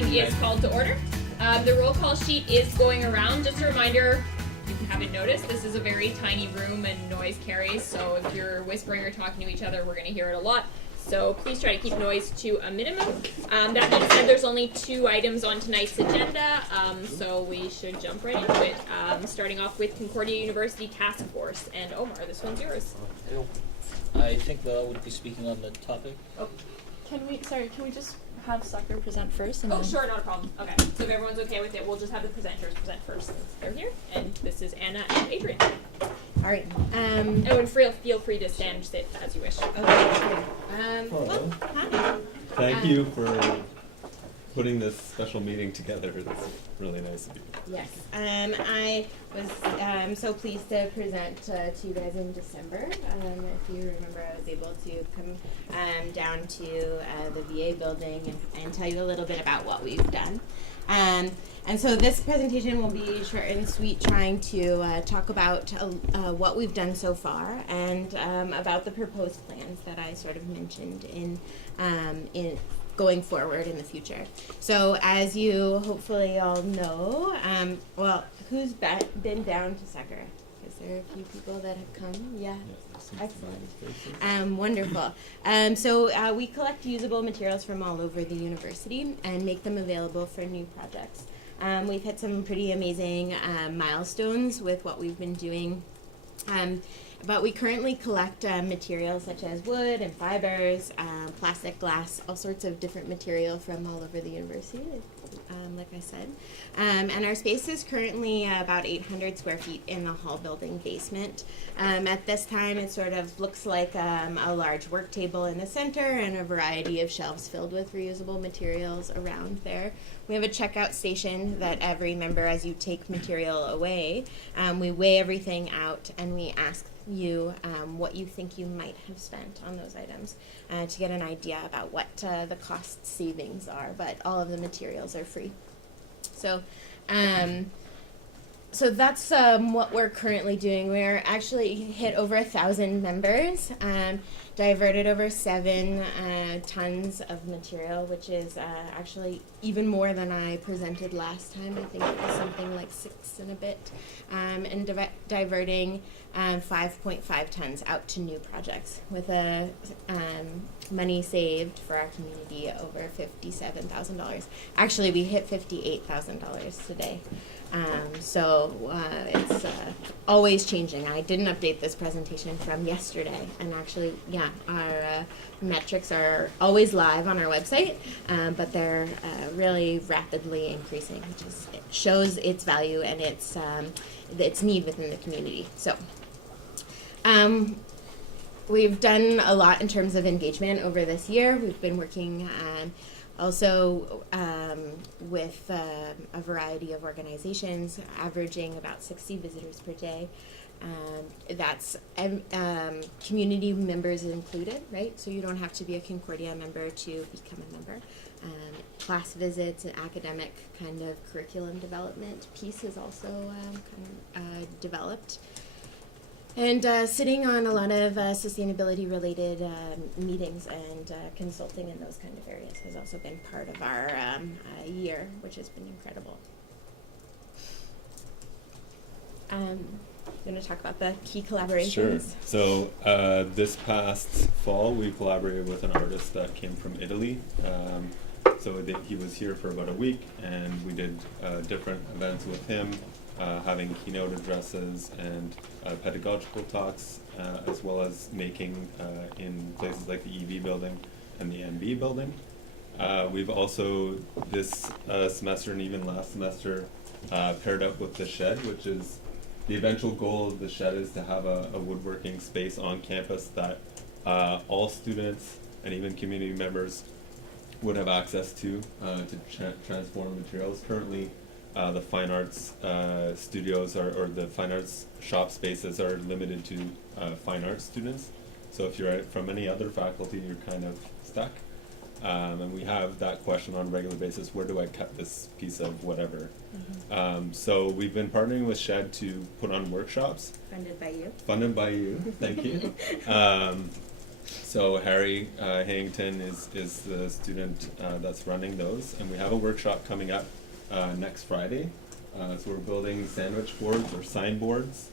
meeting is called to order. The roll call sheet is going around. Just a reminder, if you haven't noticed, this is a very tiny room and noise carries, so if you're whispering or talking to each other, we're going to hear it a lot. So please try to keep noise to a minimum. That being said, there's only 2 items on tonight's agenda, so we should jump right into it. Starting off with Concordia University Task Force. And Omar, this one's yours. I think would be speaking on the topic. Oh. Can we just have Sucker present first? And Oh, then... sure, not a problem. Okay, so if everyone's okay with it, we'll just have the presenters present first since they're here. And this is Anna and Adrian. All right. And feel free to stand, sit as you wish. Okay. Hello. Hi. Thank you for putting this special meeting together. It's really nice of you. Yes. I was so pleased to present to you guys in December. If you remember, I was able to come down to the VA building and tell you a little bit about what we've done. And so this presentation will be short and sweet, trying to talk about what we've done so far and about the proposed plans that I sort of mentioned in going forward in the future. So as you hopefully all know, well, who's been down to Sucker? Is there a few people that have come? Yeah. Excellent. Wonderful. So we collect usable materials from all over the university and make them available for new projects. We've hit some pretty amazing milestones with what we've been doing. But we currently collect materials such as wood and fibers, plastic, glass, all sorts of different material from all over the university, like I said. And our space is currently about 800 square feet in the hall building basement. At this time, it sort of looks like a large work table in the center and a variety of shelves filled with reusable materials around there. We have a checkout station that every member, as you take material away, we weigh everything out and we ask you what you think you might have spent on those items to get an idea about what the cost savings are, but all of the materials are free. So so that's what we're currently doing. We're actually hit over 1,000 members, diverted over 7 tons of material, which is actually even more than I presented last time. I think it was something like 6 and a bit, and diverting 5.5 tons out to new projects with a money saved for our community over $57,000. Actually, we hit $58,000 today. So it's always changing. I didn't update this presentation from yesterday, and actually, yeah, our metrics are always live on our website, but they're really rapidly increasing, which is, it shows its value and its need within the community. So we've done a lot in terms of engagement over this year. We've been working also with a variety of organizations, averaging about 60 visitors per day. That's community members included, right? So you don't have to be a Concordia member to become a member. Class visits and academic kind of curriculum development piece is also developed. And sitting on a lot of sustainability-related meetings and consulting in those kind of areas has also been part of our year, which has been incredible. You want to talk about the key collaborations? Sure. So this past fall, we collaborated with an artist that came from Italy. So he was here for about a week, and we did different events with him, having keynote addresses and pedagogical talks, as well as making in places like the EV building and the MB building. We've also, this semester and even last semester, paired up with the Shed, which is the eventual goal of the Shed is to have a woodworking space on campus that all students and even community members would have access to transform materials. Currently, the fine arts studios or the fine arts shop spaces are limited to fine arts students. So if you're from any other faculty, you're kind of stuck. And we have that question on a regular basis, where do I cut this piece of whatever? Mm-hmm. So we've been partnering with Shed to put on workshops. Funded by you. Funded by you, thank you. So Harry Hangton is the student that's running those, and we have a workshop coming up next Friday. So we're building sandwich boards or signboards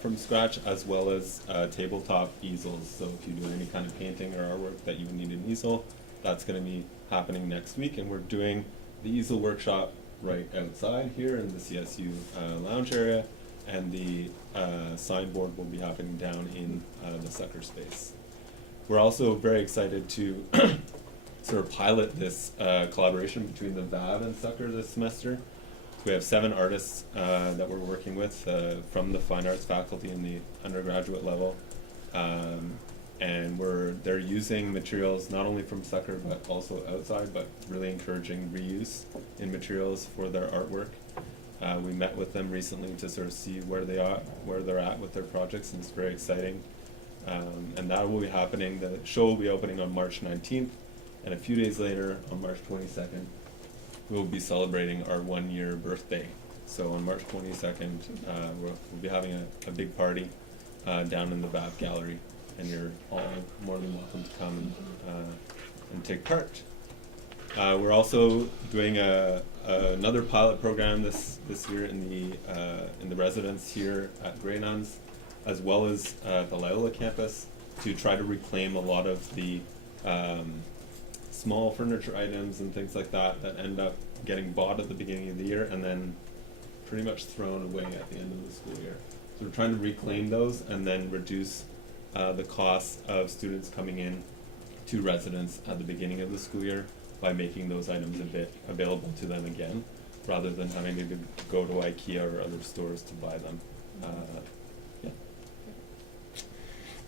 from scratch, as well as tabletop easels. So if you do any kind of painting or artwork that you would need an easel, that's going to be happening next week. And we're doing the easel workshop right outside here in the CSU lounge area, and the signboard will be happening down in the Sucker space. We're also very excited to sort of pilot this collaboration between the VAB and Sucker this semester. We have 7 artists that we're working with from the fine arts faculty in the undergraduate level, and they're using materials not only from Sucker but also outside, but really encouraging reuse in materials for their artwork. We met with them recently to sort of see where they're at with their projects, and it's very exciting. And that will be happening. The show will be opening on March 19th, and a few days later, on March 22nd, we'll be celebrating our 1-year birthday. So on March 22nd, we'll be having a big party down in the VAB gallery, and you're all more than welcome to come and take part. We're also doing another pilot program this year in the residence here at Grey Nuns, as well as the Loyola campus, to try to reclaim a lot of the small furniture items and things like that end up getting bought at the beginning of the year and then pretty much thrown away at the end of the school year. So we're trying to reclaim those and then reduce the costs of students coming in to residence at the beginning of the school year by making those items a bit available to them again, rather than having to go to IKEA or other stores to buy them.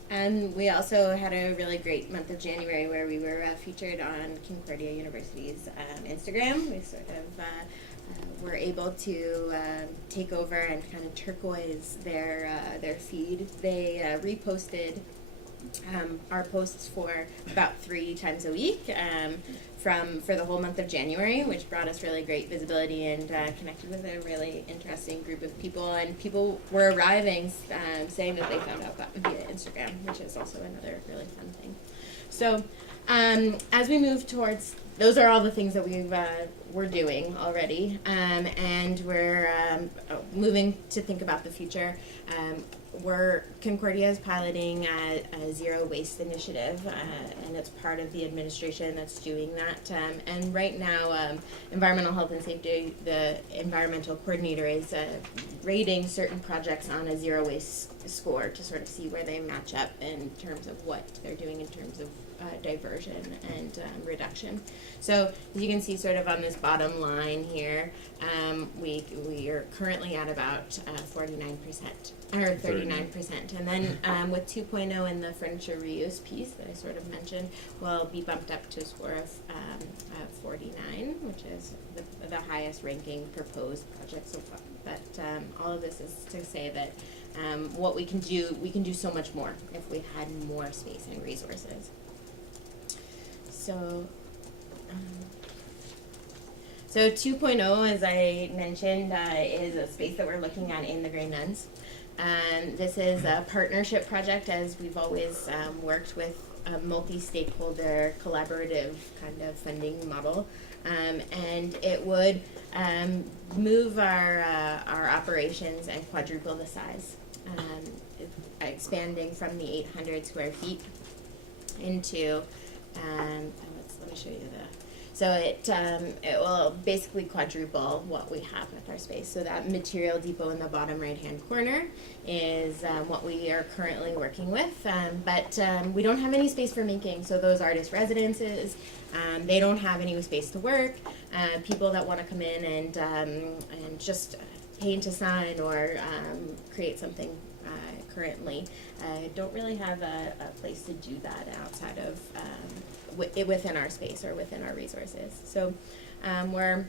And we also had a really great month of January where we were featured on Concordia University's Instagram. We sort of were able to take over and kind of turquoise their feed. They reposted our posts for about 3 times a week for the whole month of January, which brought us really great visibility and connected with a really interesting group of people. And people were arriving saying that they found out via Instagram, which is also another really fun thing. So as we move towards, those are all the things that we're doing already, and we're moving to think about the future. Concordia is piloting a zero waste initiative, and it's part of the administration that's doing that. And right now, Environmental Health and Safety, the environmental coordinator, is rating certain projects on a zero waste score to sort of see where they match up in terms of what they're doing in terms of diversion and reduction. So as you can see sort of on this bottom line here, we are currently at about 49% or 39%, and then with 2.0 in the furniture reuse piece that I sort of mentioned, we'll be bumped up to a score of 49, which is the highest ranking proposed project so far. But all of this is to say that what we can do so much more if we had more space and resources. So 2.0, as I mentioned, is a space that we're looking at in the Grey Nuns. This is a partnership project, as we've always worked with a multi-stakeholder collaborative kind of funding model, and it would move our operations and quadruple the size, expanding from the 800 square feet into let me show you so it will basically quadruple what we have with our space. So that material depot in the bottom right hand corner is what we are currently working with, but we don't have any space for making. So those artist residences, they don't have any space to work. People that want to come in and just paint a sign or create something currently don't really have a place to do that outside of within our space or within our resources. So we're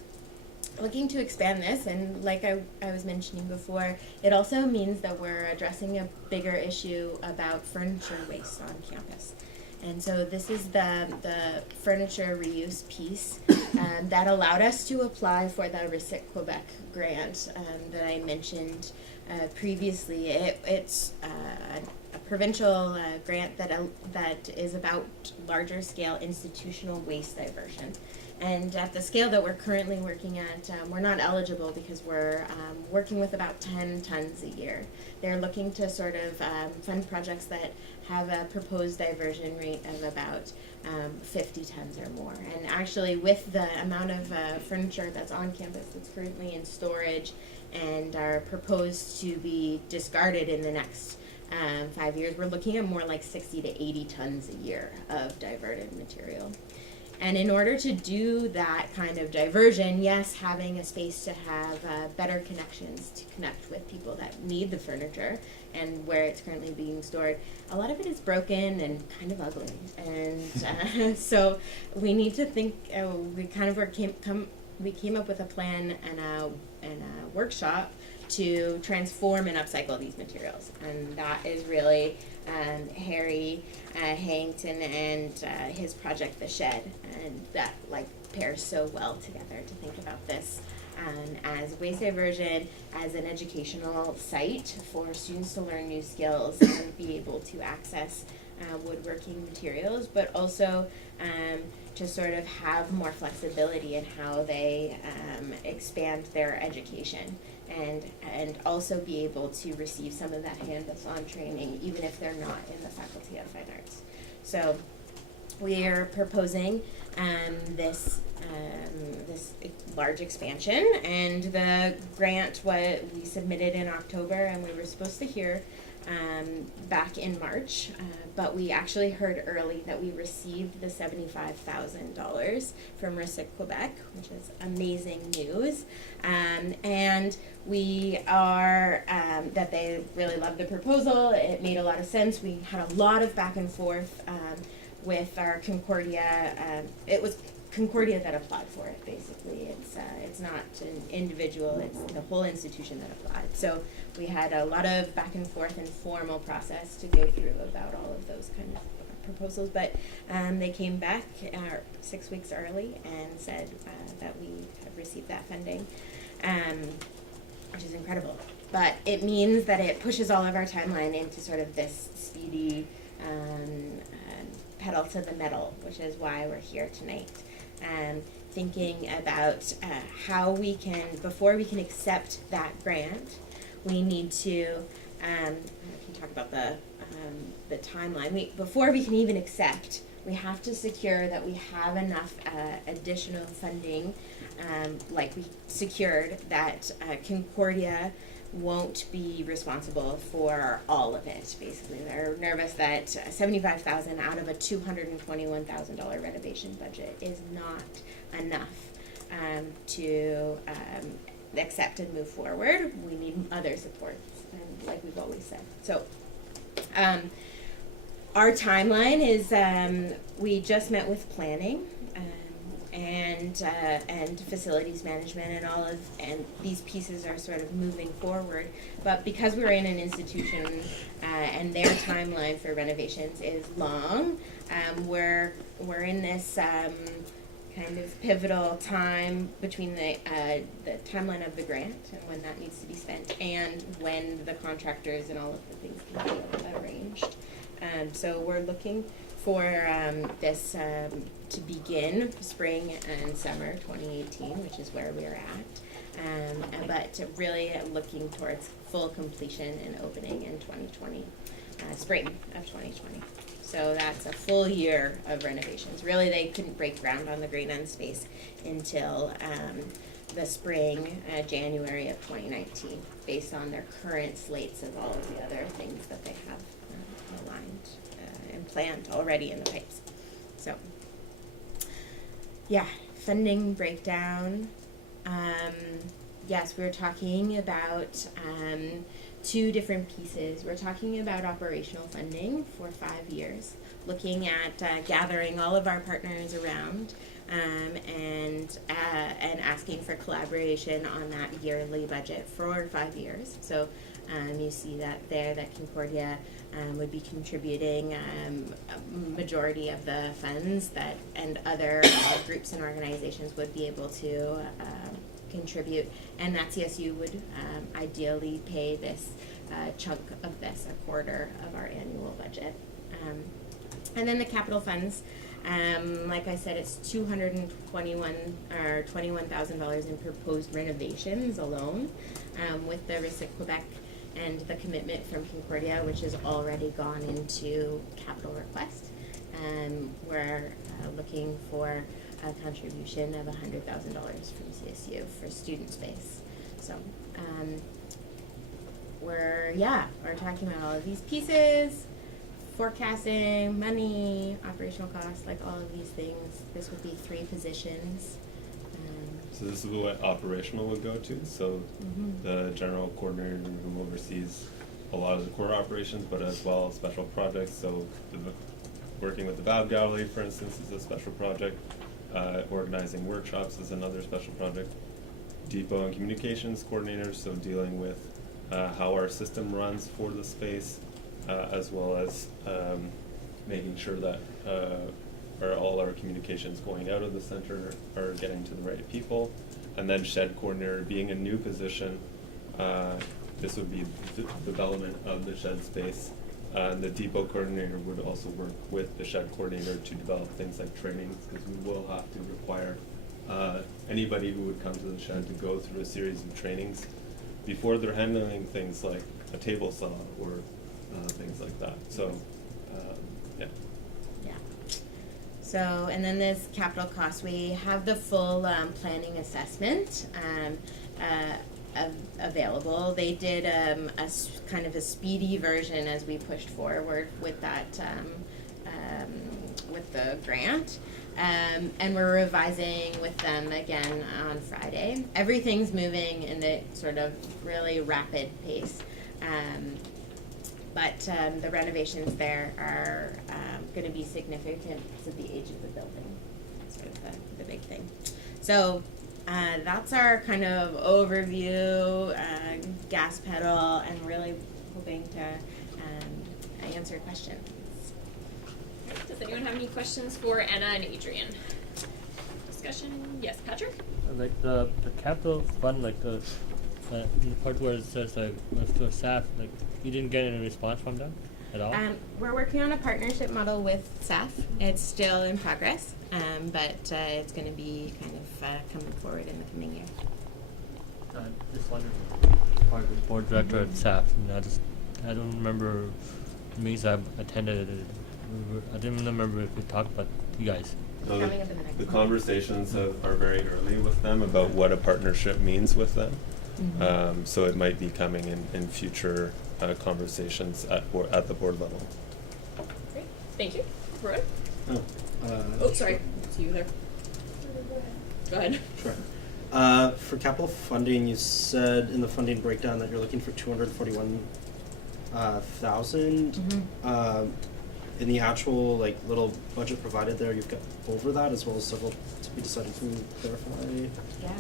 looking to expand this, and like I was mentioning before, it also means that we're addressing a bigger issue about furniture waste on campus. And so this is the furniture reuse piece that allowed us to apply for the Recyc Quebec grant that I mentioned previously. It's a provincial grant that is about larger scale institutional waste diversion. And at the scale that we're currently working at, we're not eligible because we're working with about 10 tons a year. They're looking to sort of fund projects that have a proposed diversion rate of about 50 tons or more. And actually, with the amount of furniture that's on campus that's currently in storage and are proposed to be discarded in the next 5 years, we're looking at more like 60 to 80 tons a year of diverted material. And in order to do that kind of diversion, yes, having a space to have better connections to connect with people that need the furniture and where it's currently being stored, a lot of it is broken and kind of ugly. And so we need to think, we came up with a plan and a workshop to transform and upcycle these materials. And that is really Harry Harrington and his project, The Shed, and that pairs so well together to think about this as waste diversion, as an educational site for students to learn new skills and be able to access woodworking materials, but also to sort of have more flexibility in how they expand their education, and also be able to receive some of that hands-on training even if they're not in the Faculty of Fine Arts. So we are proposing this large expansion, and the grant we submitted in October, and we were supposed to hear back in March, but we actually heard early that we received the $75,000 from RICIC Quebec, which is amazing news. And we are, that they really loved the proposal. It made a lot of sense. We had a lot of back and forth with our Concordia. It was Concordia that applied for it, basically. It's not an individual, it's the whole institution that applied. So we had a lot of back and forth and formal process to go through about all of those kind of proposals, but they came back 6 weeks early and said that we have received that funding, which is incredible. But it means that it pushes all of our timeline into sort of this speedy pedal to the metal, which is why we're here tonight. Thinking about how we can, before we can accept that grant, we need to, I don't know if you can talk about the timeline. Before we can even accept, we have to secure that we have enough additional funding, like we secured, that Concordia won't be responsible for all of it. Basically, they're nervous that $75,000 out of a $221,000 renovation budget is not enough to accept and move forward. We need other supports, like we've always said. So our timeline is we just met with planning and facilities management, and these pieces are sort of moving forward. But because we're in an institution and their timeline for renovations is long, we're in this kind of pivotal time between the timeline of the grant and when that needs to be spent, and when the contractors and all of the things can be arranged. So we're looking for this to begin spring and summer 2018, which is where we're at, but really looking towards full completion and opening in 2020, spring of 2020. So that's a full year of renovations. Really, they couldn't break ground on the Green End space until the spring, January of 2019, based on their current slates of all of the other things that they have aligned and planned already in the pipes. So, yeah, funding breakdown. Yes, we're talking about two different pieces. We're talking about operational funding for 5 years, looking at gathering all of our partners around and asking for collaboration on that yearly budget for 5 years. So you see that there, that Concordia would be contributing a majority of the funds, that and other groups and organizations would be able to contribute, and that CSU would ideally pay this chunk of this, a quarter of our annual budget. And then the capital funds, like I said, it's $21,000 in proposed renovations alone, with the Recyc Quebec and the commitment from Concordia, which has already gone into capital request. We're looking for a contribution of $100,000 from CSU for student space. So we're talking about all of these pieces, forecasting, money, operational costs, like all of these things. This would be 3 positions. So this is what operational would go to. So the general coordinator who oversees a lot of the core operations, but as well special projects. So working with the Bab Gallery, for instance, is a special project. Organizing workshops is another special project. Depot and communications coordinators, so dealing with how our system runs for the space, as well as making sure that all our communications going out of the center are getting to the right people. And then shed coordinator being a new position, this would be the development of the shed space. The depot coordinator would also work with the shed coordinator to develop things like trainings, because we will have to require anybody who would come to the shed to go through a series of trainings before they're handling things like a table saw or things like that. So, yeah. So, and then this capital cost, we have the full planning assessment available. They did kind of a speedy version as we pushed forward with that, with the grant. And we're revising with them again on Friday. Everything's moving in a sort of really rapid pace. But the renovations there are going to be significant to the age of the building. That's sort of the big thing. So that's our kind of overview, gas pedal, and really hoping to answer questions. Does anyone have any questions for Anna and Adrian? Discussion? Yes, Patrick? Like the capital fund, like the in the part where it says like with the staff, like you didn't get any response from them at all? We're working on a partnership model with SAF. It's still in progress, but it's going to be kind of coming forward in the coming year. Just wondering, part of the board director at staff, and I don't remember the meetings I've attended. I didn't remember if we talked about you guys. So Coming up in the next the one. conversations are very early with them about what a partnership means with them. So it might be coming in future conversations at the board level. Great. Thank you. Roy? Oh, Sorry. It's you there. Go ahead. sure. For capital funding, you said in the funding breakdown that you're looking for $241,000. In the actual little budget provided there, you've got over that as well as several to be decided. Can you clarify? Yeah,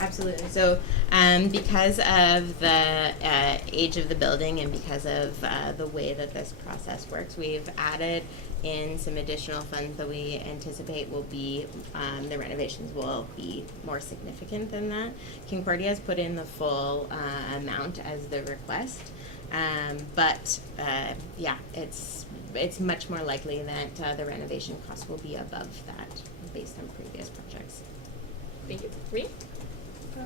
absolutely. So because of the age of the building and because of the way that this process works, we've added in some additional funds that we anticipate will be, the renovations will be more significant than that. Concordia has put in the full amount as the request. But it's much more likely that the renovation cost will be above that based on previous projects. Thank you. Ree? If you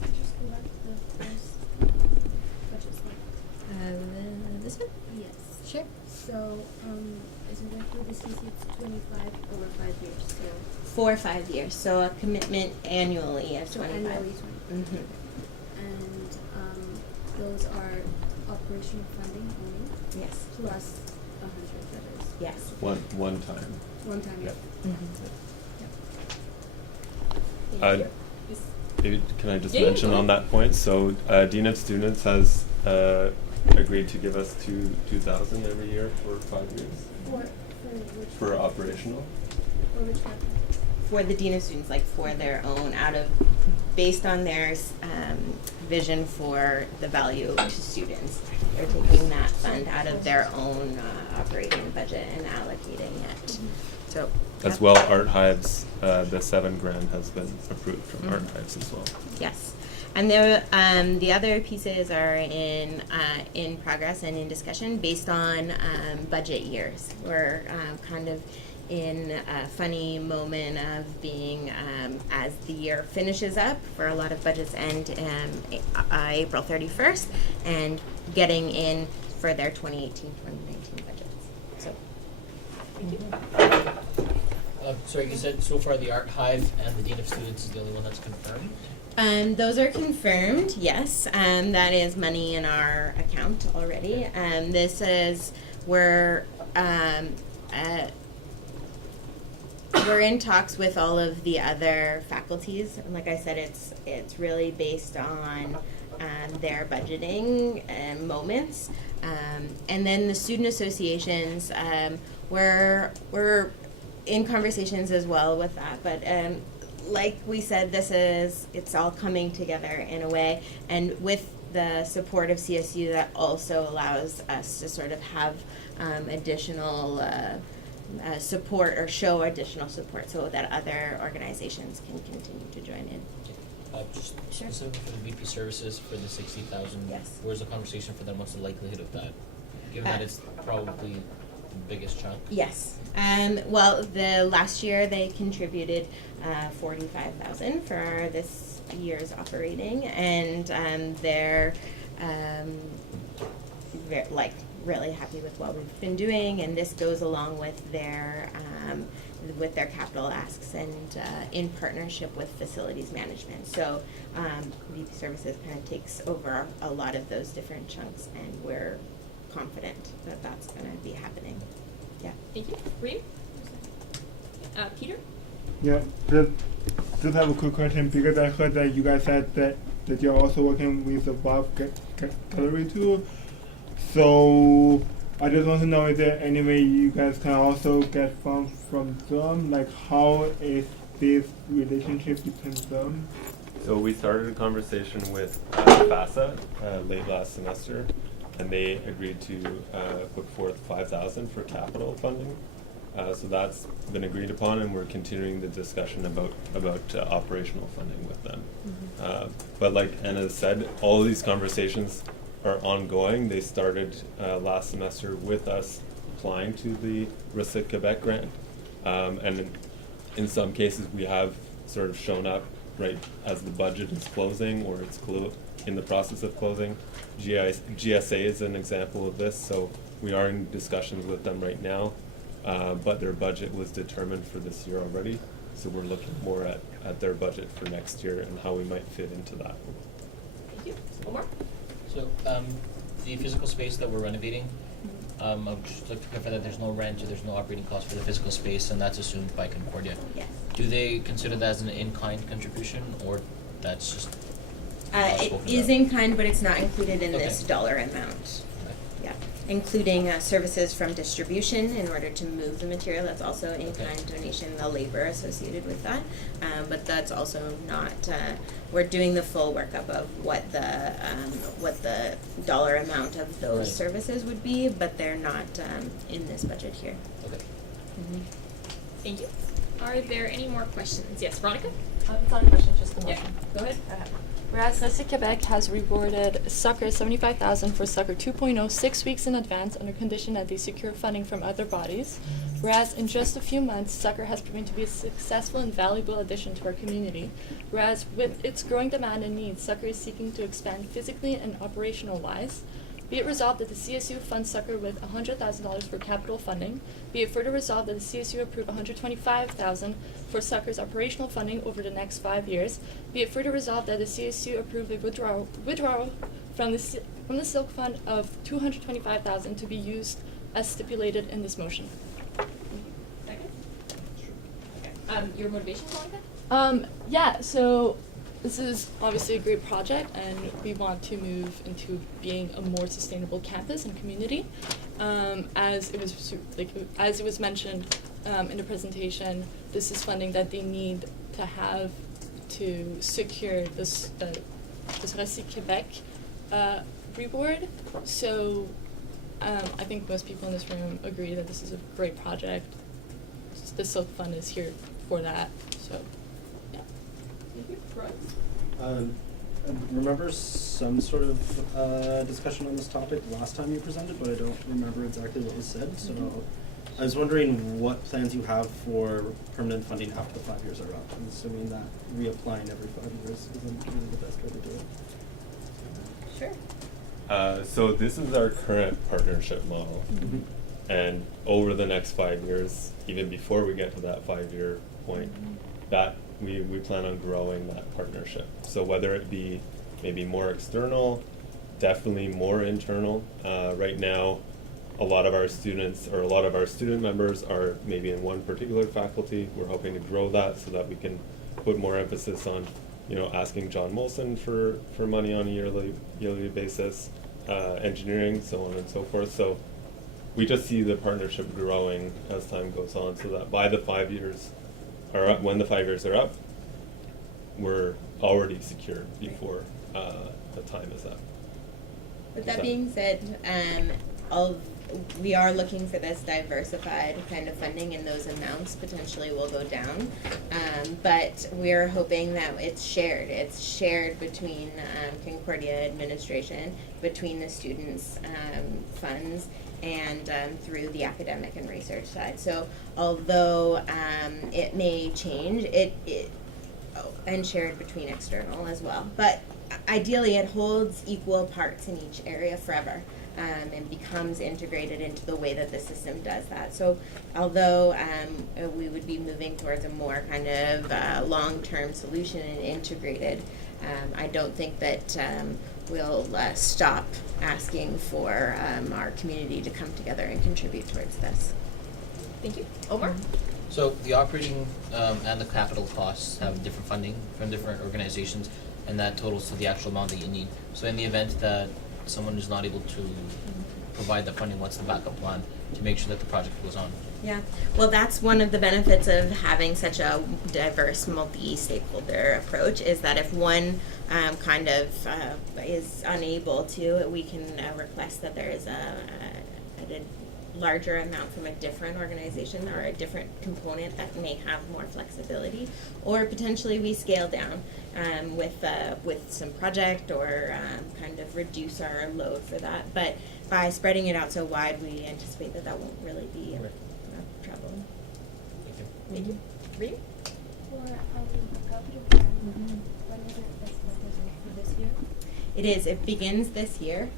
could just go back to the first budget slide. This one? Yes. Sure. So, isn't that for the CC it's 25 over 5 years? So 4 or 5 years, so a commitment annually of 25. annually 20. Mm-hmm. And those are operational funding only, Yes. plus 100 that is Yes. One time. one time. Yep. Thank you. Maybe can I just Yeah, mention go on ahead. that point? So Dean of Students has agreed to give us $2,000 every year for 5 years For which for operational. for which capital? For the Dean of Students, like for their own, based on their vision for the value to students, they're taking that fund out of their own operating budget and allocating it. So As well, Art Hives, the $7,000 has been approved from Art Hives as well. Yes. And the other pieces are in progress and in discussion based on budget years. We're kind of in a funny moment of being as the year finishes up for a lot of budgets end April 31st and getting in for their 2018-2019 budgets. So, thank you. Sorry, you said so far the Art Hive and the Dean of Students is the only one that's confirmed? Those are confirmed, yes. That is money in our account already. This is, we're in talks with all of the other faculties. And like I said, it's really based on their budgeting moments. And then the student associations, we're in conversations as well with that. But like we said, it's all coming together in a way, and with the support of CSU, that also allows us to sort of have additional support or show additional support so that other organizations can continue to join in. Just Sure. specifically for the VP services for the 60,000. Yes. Where's the conversation for them? What's the likelihood of that? Given that it's probably the biggest chunk. Yes. Well, the last year they contributed $45,000 for this year's operating, and they're really happy with what we've been doing, and this goes along with their capital asks and in partnership with facilities management. So VP Services kind of takes over a lot of those different chunks, and we're confident that that's going to be happening. Yeah. Thank you. Reem? Peter? Yeah, just have a quick question because I heard that you guys said that you're also working with the Bob Gallery too. So I just want to know, is there any way you guys can also get funds from them? Like, how is this relationship between them? So we started a conversation with FASA late last semester, and they agreed to put forth $5,000 for capital funding. So that's been agreed upon, and we're continuing the discussion about operational funding with them. Mm-hmm. But like Anna said, all of these conversations are ongoing. They started last semester with us applying to the Recyc Quebec grant, and in some cases we have sort of shown up right as the budget is closing, or it's in the process of closing. GSA is an example of this, so we are in discussions with them right now, but their budget was determined for this year already, so we're looking more at their budget for next year and how we might fit into that. Thank you. Omar? So the physical space that we're renovating, I would just like to clarify that there's no rent or there's no operating cost for the physical space, and that's assumed by Concordia. Yes. Do they consider that as an in-kind contribution, or that's just It is in kind, but it's not included in this Okay. dollar amount. Okay. Yeah, including services from distribution in order to move the material. That's also in kind donation, the labor associated with that. But that's also not. We're doing the full workup of what the dollar amount of those Right. services would be, but they're not in this budget here. Okay. Mm-hmm. Thank you. Are there any more questions? Yes, Veronica? It's not a question, just a Yeah, motion. go ahead. Whereas Recyc Quebec has rewarded Sucker $75,000 for Sucker 2.0 6 weeks in advance under condition that they secure funding from other bodies. Whereas in just a few months, Sucker has proven to be a successful and valuable addition to our community. Whereas with its growing demand and needs, Sucker is seeking to expand physically and operational wise. Be it resolved that the CSU funds Sucker with $100,000 for capital funding. Be it further resolved that the CSU approve $125,000 for Sucker's operational funding over the next 5 years. Be it further resolved that the CSU approve a withdrawal from the Silk Fund of $225,000 to be used as stipulated in this motion. Second? Okay. Your motivation, Veronica? Yeah, so this is obviously a great project, and we want to move into being a more sustainable campus and community. As it was mentioned in the presentation, this is funding that they need to have to secure this Recyc Quebec reward. So I think most people in this room agree that this is a great project. The Silk Fund is here for that. So. Thank you. Roy? remember some sort of discussion on this topic last time you presented, but I don't remember exactly what was said. So I was wondering what plans you have for permanent funding after the 5 years are up. I'm assuming that reapplying every 5 years isn't really the best way to do it. Sure. So this is our current partnership model. Mm-hmm. And over the next 5 years, even before we get to that 5-year point, that we plan on growing that partnership. So whether it be maybe more external, definitely more internal. Right now, a lot of our students or a lot of our student members are maybe in one particular faculty. We're hoping to grow that so that we can put more emphasis on, asking John Molson for money on a yearly basis, engineering, so on and so forth. So we just see the partnership growing as time goes on, so that by the 5 years are up, when the 5 years are up, we're already secured before the time is up. With that being said, we are looking for this diversified kind of funding, and those amounts potentially will go down. But we're hoping that it's shared. It's shared between Concordia administration, between the students' funds, and through the academic and research side. So although it may change, and shared between external as well. But ideally, it holds equal parts in each area forever. And becomes integrated into the way that the system does that. So although we would be moving towards a more kind of long-term solution and integrated, I don't think that we'll stop asking for our community to come together and contribute towards this. Thank you. Omar? So the operating and the capital costs have different funding from different organizations, and that totals to the actual amount that you need. So in the event that someone is not able to provide the funding, what's the backup plan to make sure that the project goes on? Yeah, well, that's one of the benefits of having such a diverse, multi-stakeholder approach, is that if one kind of is unable to, we can request that there is a larger amount from a different organization or a different component that may have more flexibility, or potentially we scale down with some project or kind of reduce our load for that. But by spreading it out so wide, we anticipate that that won't really be a trouble. Thank you. Thank you. Rita? For the capital plan, when is it expected for this year? It is. It begins this year.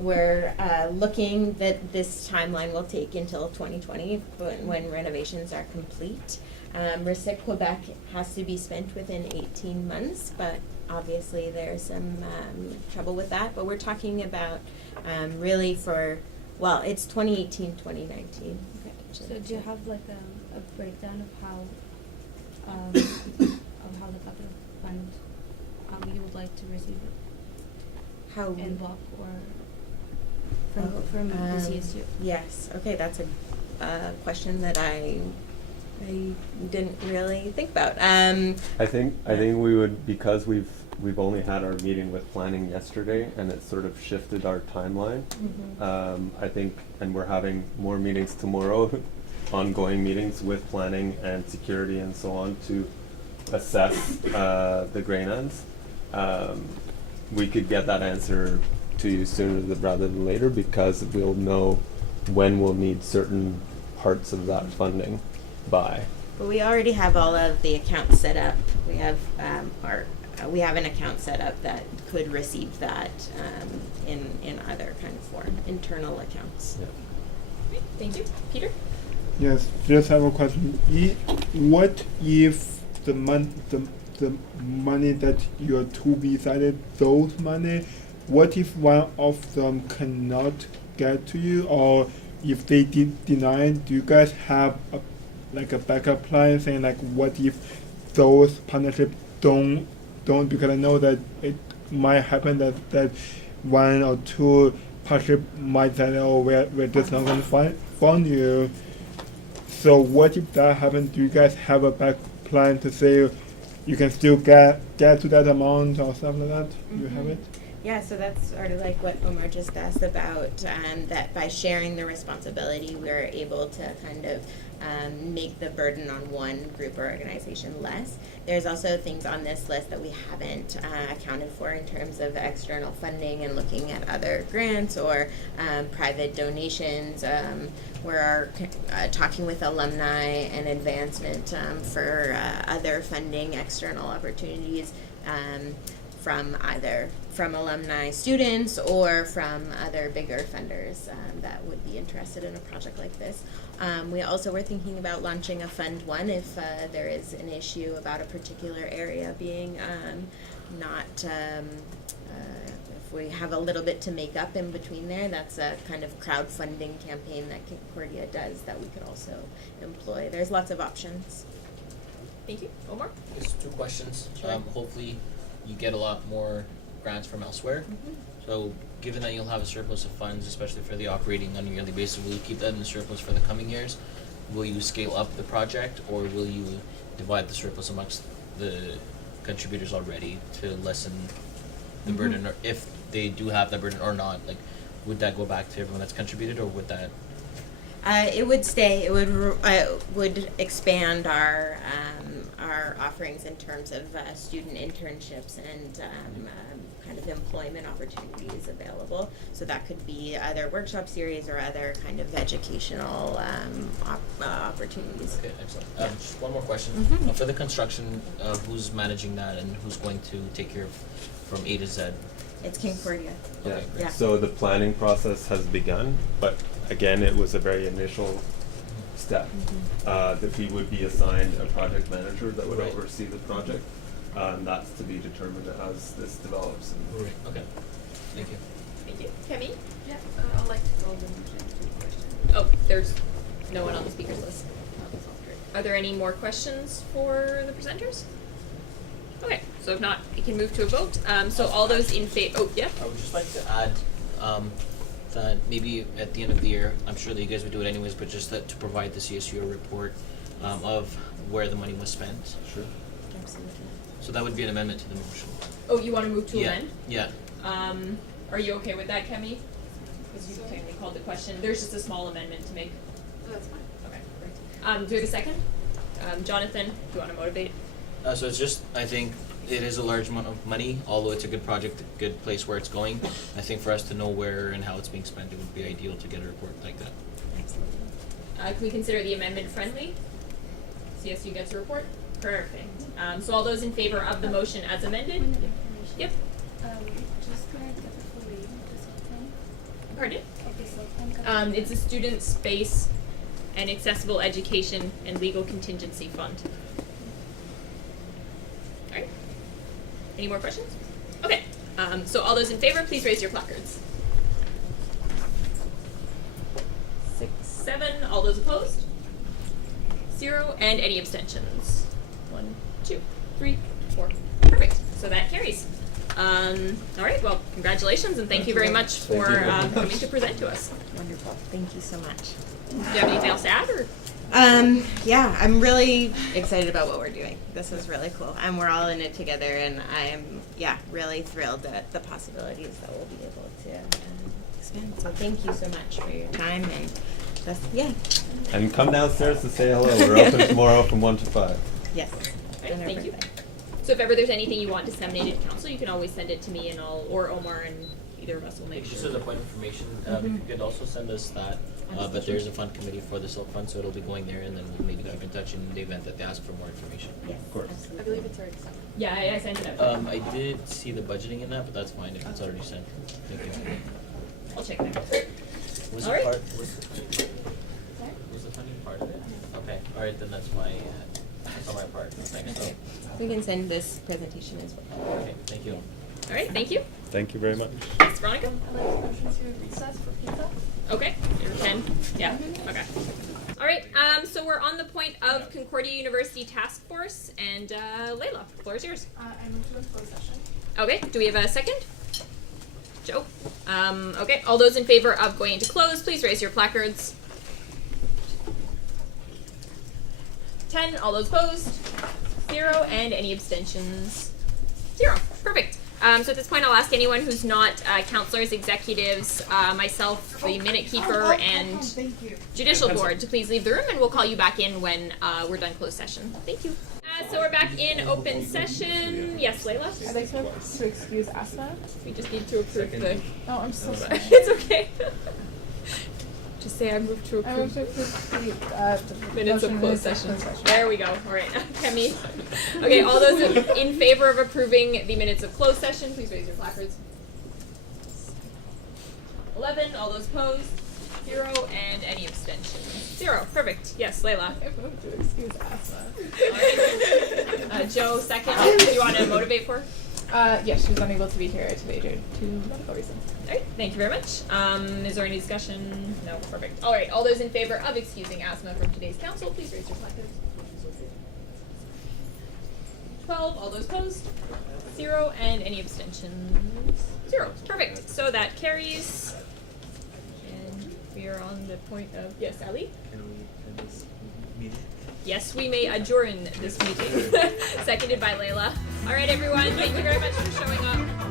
We're looking that this timeline will take until 2020 when renovations are complete. Recyc Quebec has to be spent within 18 months, but obviously there's some trouble with that. But we're talking about really it's 2018, 2019. So do you have like a breakdown of how the capital fund, how you would like to receive it? How In bulk or Oh, from the CSU? Yes. Okay, that's a question that I didn't really think about. I think we would, because we've only had our meeting with planning yesterday, and it sort of shifted our timeline. I think, and we're having more meetings tomorrow, ongoing meetings with planning and security and so on to assess the grain ends. We could get that answer to you sooner rather than later, because we'll know when we'll need certain parts of that funding by. But we already have all of the accounts set up. We have we have an account set up that could receive that in other kind of form, internal accounts. Yeah. Great. Thank you. Peter? Yes, just have a question. What if the money that you're to be decided, those money, what if one of them cannot get to you, or if they deny, do you guys have a backup plan saying like, what if those partnerships don't, because I know that it might happen that one or two partnership might say, oh, we're just not going to fund you. So what if that happens? Do you guys have a back plan to say you can still get to that amount or something like that? Do you have it? Yeah, so that's sort of like what Omar just asked about, that by sharing the responsibility, we're able to kind of make the burden on one group or organization less. There's also things on this list that we haven't accounted for in terms of external funding and looking at other grants or private donations. We're talking with alumni and advancement for other funding, external opportunities. From alumni students or from other bigger funders that would be interested in a project like this. We also were thinking about launching a Fund 1 if there is an issue about a particular area being if we have a little bit to make up in between there. That's a kind of crowdfunding campaign that Concordia does that we could also employ. There's lots of options. Thank you. Omar? Just 2 questions. Sure. Hopefully you get a lot more grants from elsewhere. So given that you'll have a surplus of funds, especially for the operating on a yearly basis, will you keep that in the surplus for the coming years? Will you scale up the project, or will you divide the surplus amongst the contributors already to lessen the burden, or if they do have that burden or not? Like, would that go back to everyone that's contributed, or would that? It would stay. It would expand our offerings in terms of student internships and kind of employment opportunities available. So that could be other workshop series or other kind of educational opportunities. Okay, excellent. Just one more question. For the construction, who's managing that and who's going to take care of from A to Z? It's Concordia. Yeah. Okay, Yeah. So the planning process has begun, but again, it was a very initial step. That we would be assigned a project manager that would Right. oversee the project. That's to be determined as this develops. Right. Okay. Thank you. Thank you. Kemi? Yeah, I'd like to go over the question. Oh, there's no one on the speakers list. Are there any more questions for the presenters? Okay, so if not, we can move to a vote. So all those in favor, oh, yeah? I would just like to add that maybe at the end of the year, I'm sure that you guys would do it anyways, but just that to provide the CSU a report of where the money was spent. Sure. Absolutely. So that would be an amendment to the motion. Oh, you want to move to amend? Yeah. Are you okay with that, Kemi? Because you technically called the question. There's just a small amendment to make. That's fine. Okay, great. Do we have a second? Jonathan, do you want to motivate? So it's just, I think it is a large amount of money, although it's a good project, a good place where it's going. I think for us to know where and how it's being spent, it would be ideal to get a report like that. Absolutely. Can we consider the amendment friendly? CSU gets a report? Perfect. So all those in favor of the motion as amended? Yep. Just gonna get the full reading of this whole thing. Pardon? Okay, so It's a student space and accessible education and legal contingency fund. All right. Any more questions? Okay. So all those in favor, please raise your placards. 6, 7. All those opposed? 0. And any abstentions? 1, 2, 3, 4. Perfect. So that carries. All right. Well, congratulations and thank you very much for coming to present to us. Wonderful. Thank you so much. Do you have anything else to add, or? Yeah, I'm really excited about what we're doing. This is really cool. And we're all in it together, and I'm, really thrilled at the possibilities that we'll be able to expand. So thank you so much for your time, and that's, And come downstairs to say hello. We're open tomorrow from 1 to 5. Yes. Right, Dinner thank you. birthday. So if ever there's anything you want disseminated to council, you can always send it to me and or Omar, and either of us will make Just sure. as a point of information, if you could also send us that, but there's a fund committee for the silk fund, so it'll be going there, and then we'll maybe keep in touch in the event that they ask for more information. Yes, Of course. absolutely. I believe it's already sent. Yeah, I sent it out. I did see the budgeting in that, but that's fine if it's already sent. Thank you. I'll check that. Was All it right. part? Was the funding part of it? Okay. All right, then that's my that's on my part. Thanks. Okay. We can send this presentation as well. Okay. Thank you. All right, thank you. Thank you very much. Thanks, Veronica. I'd like to motion to recess for pizza. Okay, 10. Yeah. Okay. All right. So we're on the point of Concordia University Task Force, and Layla, the floor is yours. I moved to a closed session. Okay. Do we have a second? Joe. Okay. All those in favor of going into close, please raise your placards. 10. All those opposed? 0. And any abstentions? 0. Perfect. So at this point, I'll ask anyone who's not counselors, executives, myself, the minute keeper, and judicial board to please leave the room, and we'll call you back in when we're done closed session. Thank you. So we're back in open session. Yes, Layla? I'd like to excuse Asma. We just need to approve the... Oh, I'm so sorry. It's okay. Just say I move to I approve. move to approve the Minutes of motion closed minutes session. of closed There we go. All right, Kemi. Okay, all those in favor of approving the minutes of closed session, please raise your placards. 11. All those opposed? 0. And any abstentions? 0. Perfect. Yes, Layla. I move to excuse Asma. All right. Joe, second. Do you want to motivate for? Yes, she was unable to be here today due to medical reasons. All right. Thank you very much. Is there any discussion? No. Perfect. All right. All those in favor of excusing Asma from today's council, please raise your placards. 12. All those opposed? 0. And any abstentions? 0. Perfect. So that carries. And we are on the point of, yes, Ali? Can we end this meeting? Yes, we may adjourn this meeting. Seconded by Layla. All right, everyone. Thank you very much for showing up.